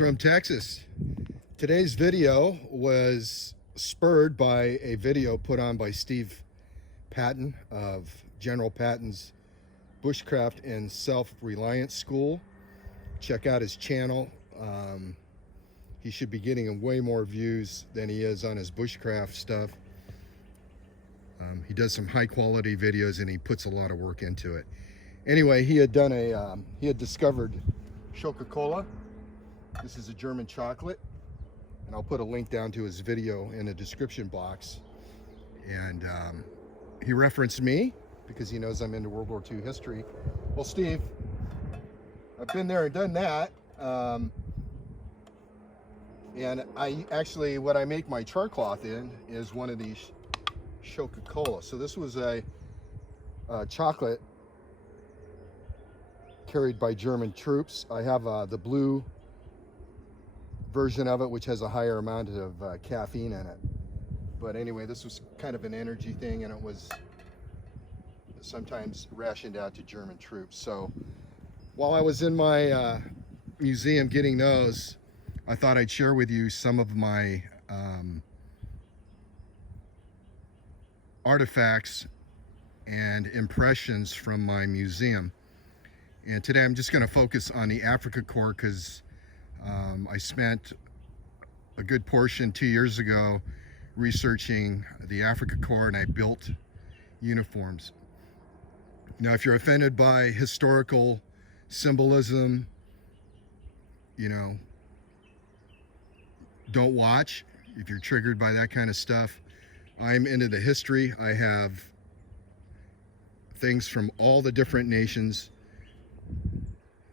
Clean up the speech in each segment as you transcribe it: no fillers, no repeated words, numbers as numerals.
from Texas. Today's video was spurred by a video put on by Steve Patton of General Patton's Bushcraft and Self-Reliance School. Check out his channel. He should be getting way more views than he is on his bushcraft stuff. He does some high quality videos and he puts a lot of work into it. Anyway, he had discovered Scho-Ka-Kola. This is a German chocolate, and I'll put a link down to his video in the description box. And he referenced me because he knows I'm into World War II history. Well, Steve, I've been there and done that. And I actually, what I make my char cloth in is one of these Scho-Ka-Kola. So this was a chocolate carried by German troops. I have the blue version of it, which has a higher amount of caffeine in it. But anyway, this was kind of an energy thing, and it was sometimes rationed out to German troops. So while I was in my museum getting those, I thought I'd share with you some of my artifacts and impressions from my museum. And today I'm just going to focus on the Africa Corps because I spent a good portion 2 years ago researching the Africa Corps, and I built uniforms. Now, if you're offended by historical symbolism, you know, don't watch. If you're triggered by that kind of stuff, I'm into the history. I have things from all the different nations,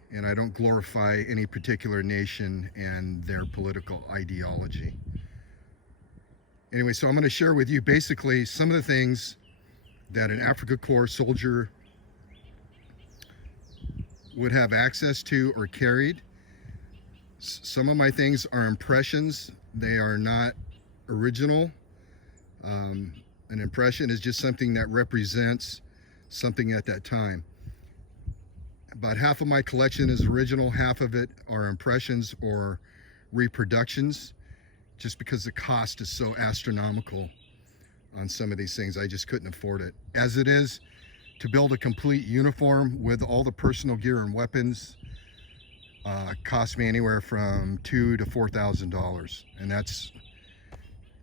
and I don't glorify any particular nation and their political ideology. Anyway, so I'm going to share with you basically some of the things that an Africa Corps soldier would have access to or carried. Some of my things are impressions. They are not original. An impression is just something that represents something at that time. About half of my collection is original, half of it are impressions or reproductions, just because the cost is so astronomical on some of these things. I just couldn't afford it. As it is, to build a complete uniform with all the personal gear and weapons cost me anywhere from $2,000 to $4,000, and that's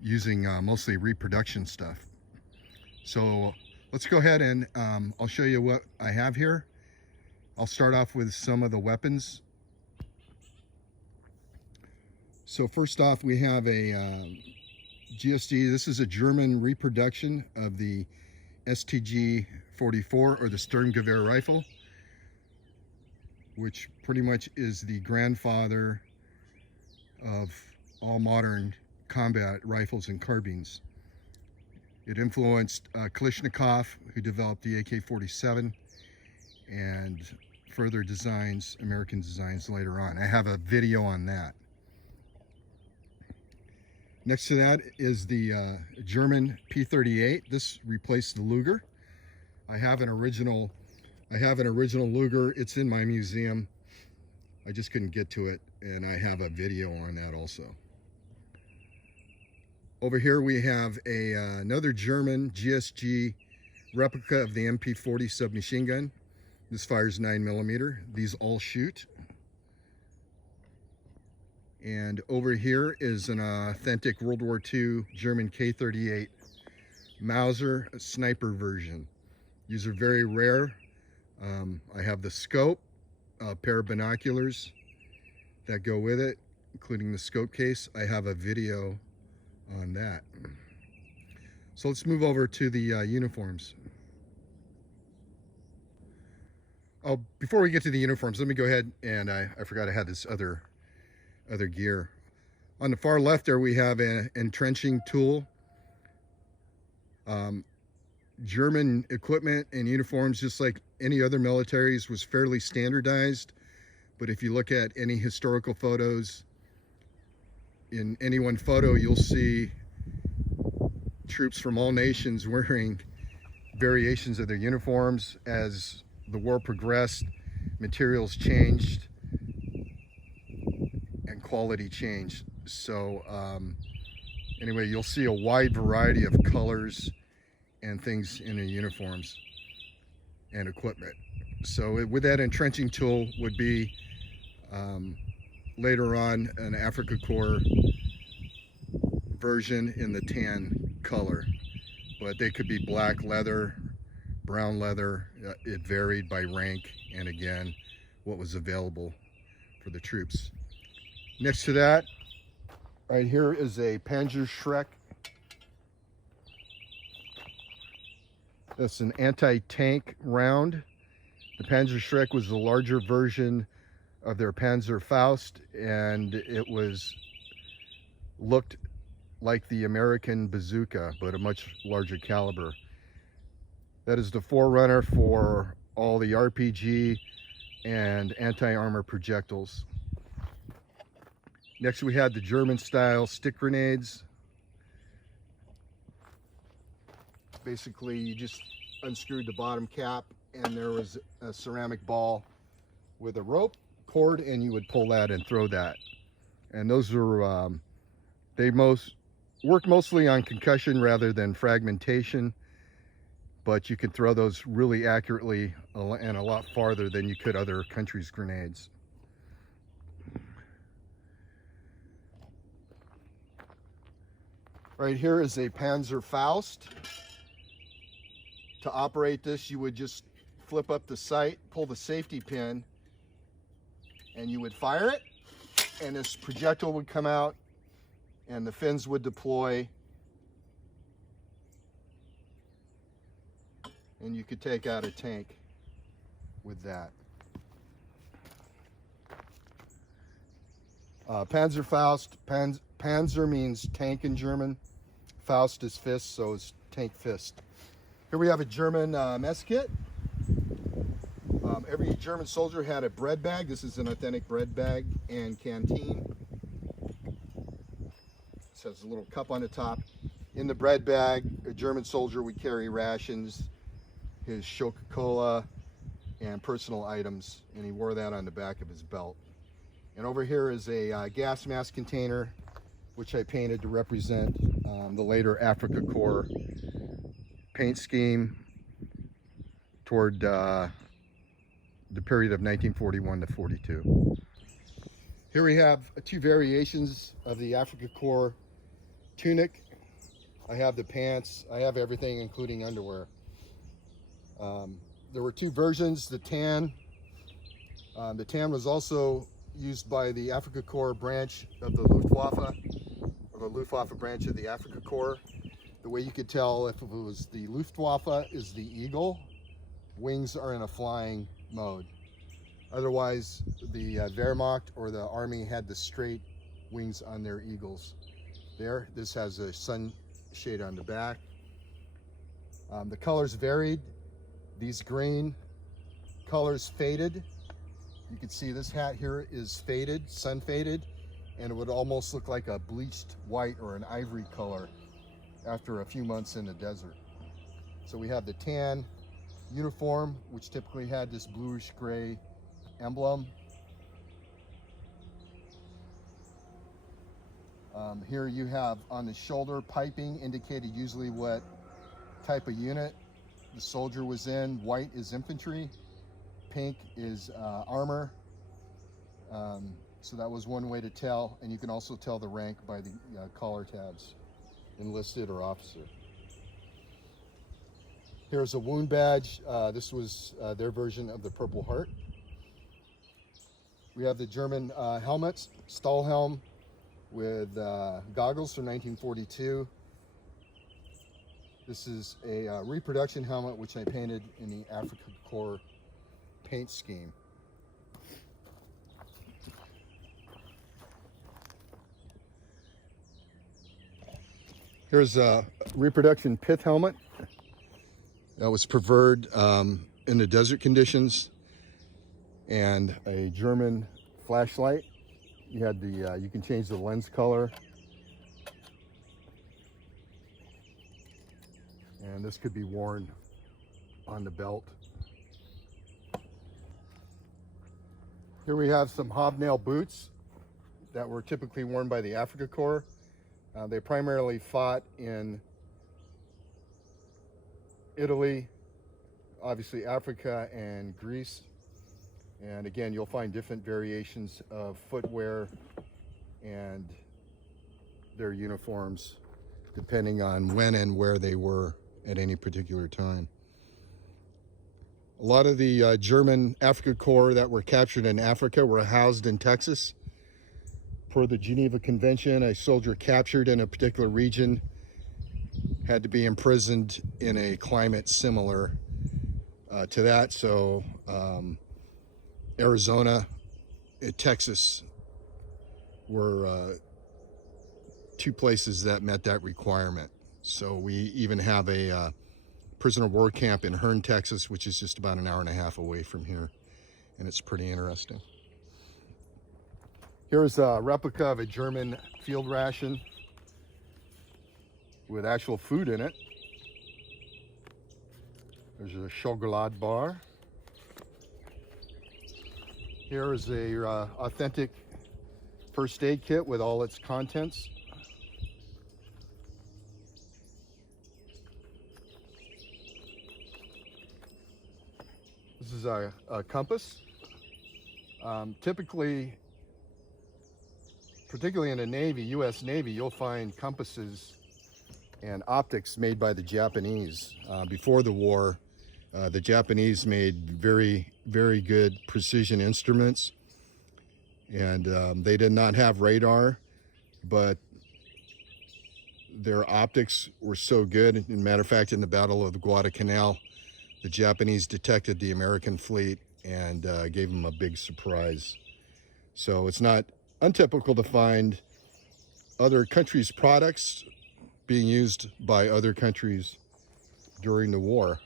using mostly reproduction stuff. So let's go ahead and I'll show you what I have here. I'll start off with some of the weapons. So first off, we have a GSD. This is a German reproduction of the STG-44, or the Sturmgewehr rifle, which pretty much is the grandfather of all modern combat rifles and carbines. It influenced Kalashnikov, who developed the AK-47, and further designs, American designs later on. I have a video on that. Next to that is the German P-38. This replaced the Luger. I have an original Luger. It's in my museum. I just couldn't get to it, and I have a video on that also. Over here we have another German GSG replica of the MP40 submachine gun. This fires 9mm. These all shoot. And over here is an authentic World War II German K-38 Mauser sniper version. These are very rare. I have the scope, a pair of binoculars that go with it, including the scope case. I have a video on that. So let's move over to the uniforms. Oh, before we get to the uniforms, let me go ahead and I forgot I had this other gear. On the far left there we have an entrenching tool. German equipment and uniforms, just like any other militaries, was fairly standardized. But if you look at any historical photos, in any one photo you'll see troops from all nations wearing variations of their uniforms. As the war progressed, materials changed and quality change. So anyway, you'll see a wide variety of colors and things in the uniforms and equipment. So with that entrenching tool would be later on an Africa Korps version in the tan color, but they could be black leather, brown leather. It varied by rank and again what was available for the troops. Next to that, right here is a Panzerschreck. That's an anti-tank round. The Panzerschreck was the larger version of their Panzerfaust, and it looked like the American bazooka, but a much larger caliber. That is the forerunner for all the RPG and anti-armor projectiles. Next we had the German style stick grenades. Basically you just unscrewed the bottom cap and there was a ceramic ball with a rope cord and you would pull that and throw that. And those were, they work mostly on concussion rather than fragmentation, but you could throw those really accurately and a lot farther than you could other countries' grenades. Right here is a Panzerfaust. To operate this, you would just flip up the sight, pull the safety pin, and you would fire it, and this projectile would come out, and the fins would deploy, and you could take out a tank with that. Panzerfaust, Panzer means tank in German. Faust is fist, so it's tank fist. Here we have a German mess kit. Every German soldier had a bread bag. This is an authentic bread bag and canteen. This has a little cup on the top. In the bread bag, a German soldier would carry rations, his Scho-Ka-Kola, and personal items, and he wore that on the back of his belt. And over here is a gas mask container, which I painted to represent the later Africa Korps paint scheme toward the period of 1941 to 42. Here we have two variations of the Africa Korps tunic. I have the pants, I have everything including underwear. There were two versions, the tan. The tan was also used by the Africa Korps branch of the Luftwaffe, or the Luftwaffe branch of the Africa Korps. The way you could tell if it was the Luftwaffe is the eagle. Wings are in a flying mode. Otherwise, the Wehrmacht or the army had the straight wings on their eagles. There, this has a sunshade on the back. The colors varied. These green colors faded. You can see this hat here is faded, sun faded, and it would almost look like a bleached white or an ivory color after a few months in the desert. So we have the tan uniform, which typically had this bluish gray emblem. Here you have on the shoulder piping indicated usually what type of unit the soldier was in. White is infantry, pink is armor. So that was one way to tell, and you can also tell the rank by the collar tabs, enlisted or officer. Here's a wound badge. This was their version of the Purple Heart. We have the German helmets, Stahlhelm with goggles from 1942. This is a reproduction helmet which I painted in the Africa Korps paint scheme. Here's a reproduction pith helmet that was preferred in the desert conditions, and a German flashlight. You had the you can change the lens color, and this could be worn on the belt. Here we have some Hobnail boots that were typically worn by the Afrika Korps. They primarily fought in Italy, obviously Africa, and Greece. And again, you'll find different variations of footwear and their uniforms depending on when and where they were at any particular time. A lot of the German Afrika Korps that were captured in Africa were housed in Texas. Per the Geneva Convention, a soldier captured in a particular region had to be imprisoned in a climate similar to that. So Arizona and Texas were two places that met that requirement. So we even have a prisoner of war camp in Hearne, Texas, which is just about an hour and a half away from here, and it's pretty interesting. Here's a replica of a German field ration with actual food in it. There's a chocolate bar. Here is a authentic first aid kit with all its contents. This is a compass. Typically, particularly in the Navy, U.S. Navy, you'll find compasses and optics made by the Japanese. Before the war, the Japanese made very, very good precision instruments, and they did not have radar, but their optics were so good. As a matter of fact, in the Battle of the Guadalcanal, the Japanese detected the American fleet and gave them a big surprise. So it's not untypical to find other countries' products being used by other countries during the war.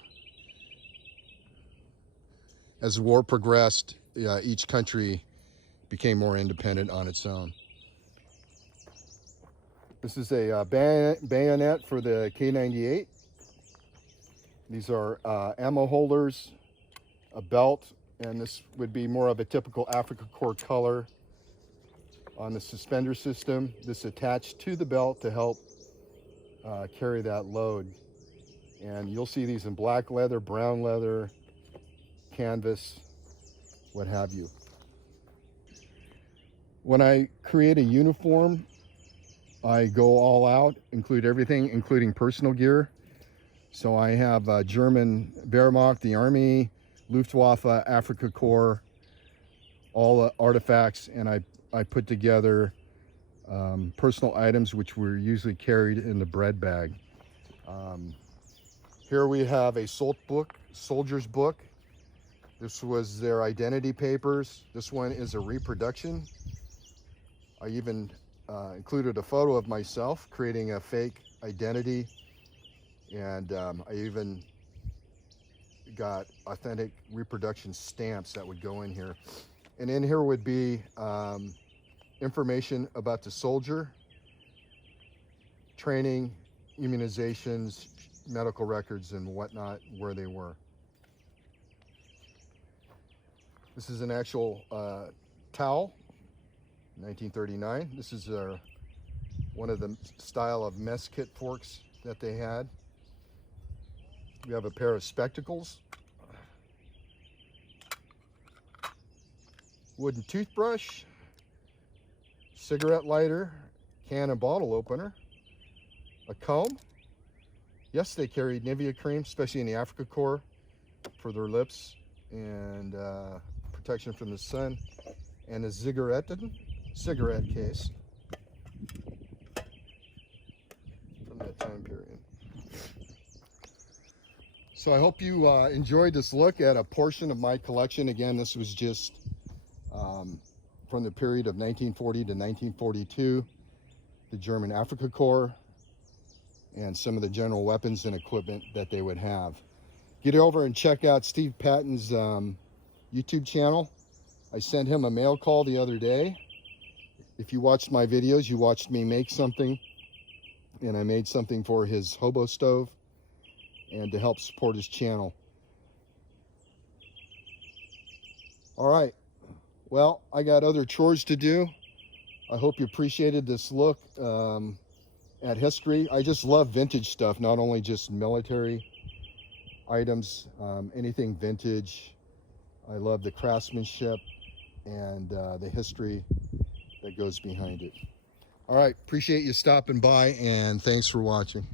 As the war progressed, each country became more independent on its own. This is a bayonet for the K98. These are ammo holders, a belt, and this would be more of a typical Afrika Korps color on the suspender system. This attached to the belt to help carry that load. And you'll see these in black leather, brown leather, canvas, what have you. When I create a uniform, I go all out, include everything, including personal gear. So I have German Wehrmacht, the Army, Luftwaffe, Afrika Korps, all the artifacts, and I put together personal items which were usually carried in the bread bag. Here we have a soldier's book. This was their identity papers. This one is a reproduction. I even included a photo of myself creating a fake identity, and I even got authentic reproduction stamps that would go in here. And in here would be information about the soldier, training, immunizations, medical records, and whatnot, where they were. This is an actual towel, 1939. This is one of the style of mess kit forks that they had. We have a pair of spectacles, wooden toothbrush, cigarette lighter, can and bottle opener, a comb. Yes, they carried Nivea cream, especially in the Afrika Korps, for their lips and protection from the sun, and a cigarette case from that time period. So I hope you enjoyed this look at a portion of my collection. Again, this was just from the period of 1940 to 1942, the German Afrika Korps, and some of the general weapons and equipment that they would have. Get over and check out Steve Patton's YouTube channel. I sent him a mail call the other day. If you watched my videos, you watched me make something, and I made something for his hobo stove and to help support his channel. All right, well, I got other chores to do. I hope you appreciated this look at history. I just love vintage stuff, not only just military items, anything vintage. I love the craftsmanship and the history that goes behind it. All right, appreciate you stopping by, and thanks for watching.